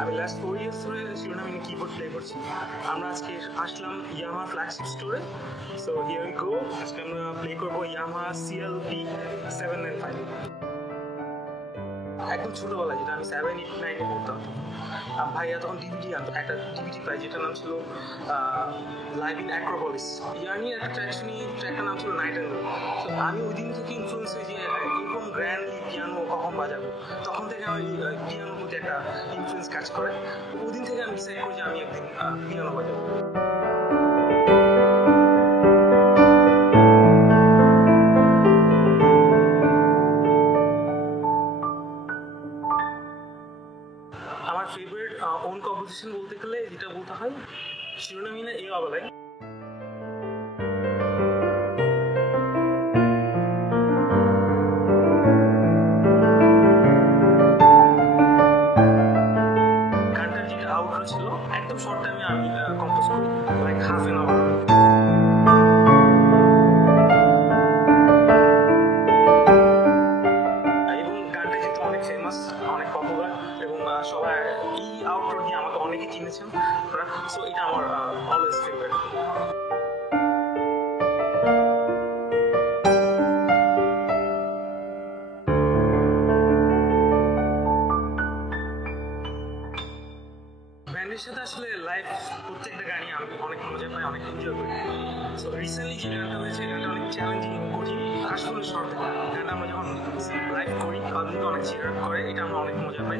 আমি লাস্ট 4 ইয়ার্স ধরে শিরোনামে কিবোর্ড প্লে করছি। আমরা আজকে আসলাম ইয়ামাহা ফ্ল্যাগশিপ স্টোরে। So here we go. আজকে আমরা প্লে করবো ইয়ামাহা CLB 795। একদম ছোটবেলায়, যেটা আমি 7, 8, 9-এ পড়তাম, ভাইয়া তখন ডিভিডি আনতো। একটা ডিভিডি পাই যেটার নাম ছিল লাইভ ইন অ্যাক্রোপলিস। ইয়ার্নির একটা ট্র্যাক শুনি, ট্র্যাকটার নাম ছিল নাইটেঙ্গেল। তো আমি ওই দিন থেকে ইনফ্লুয়েন্স হই যে এরকম গ্র্যান্ডলি পিয়ানো কখন বাজাবো। তখন থেকে আমার পিয়ানোর প্রতি একটা ইনফ্লুয়েন্স কাজ করে। ওই দিন থেকে আমি ডিসাইড করি যে আমি একদিন পিয়ানো বাজাবো। আমার ফেভারিট ওন কম্পোজিশন বলতে গেলে যেটা বলতে হয়, শিরোনামিনা এ অবলায়। গানটার যেটা আউটরো ছিল একদম শর্ট টাইমে আমি কম্পোজ করি, লাইক হাফ অ্যান আওয়ার। এবং গানটা যেহেতু অনেক ফেমাস, অনেক পপুলার, এবং সবাই এই আউটরো দিয়ে আমাকে অনেকে চিনেছেন, সো এটা আমার অলওয়েজ ফেভারিট। ব্যান্ডের সাথে আসলে লাইভ প্রত্যেকটা গানই আমি অনেক মজা পাই, অনেক এনজয় করি। সো রিসেন্টলি যে গানটা হয়েছে, গানটা অনেক চ্যালেঞ্জিং এবং কঠিন। আসলে শর্ট গানটা আমরা যখন লাইভ করি, পাবলিক অনেক চিয়ার আপ করে, এটা আমরা অনেক মজা পাই।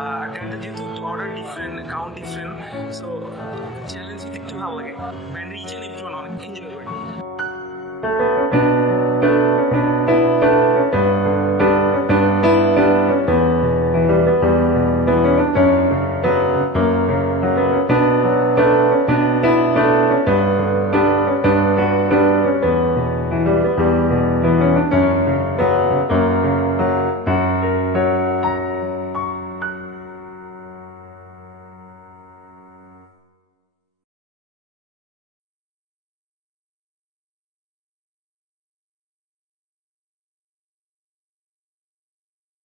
আর গানটা যেহেতু order different, count different, so challenging দেখতে ভালো লাগে। ব্যান্ডের ইচ অ্যান্ড এভরিওয়ান অনেক এনজয় করি।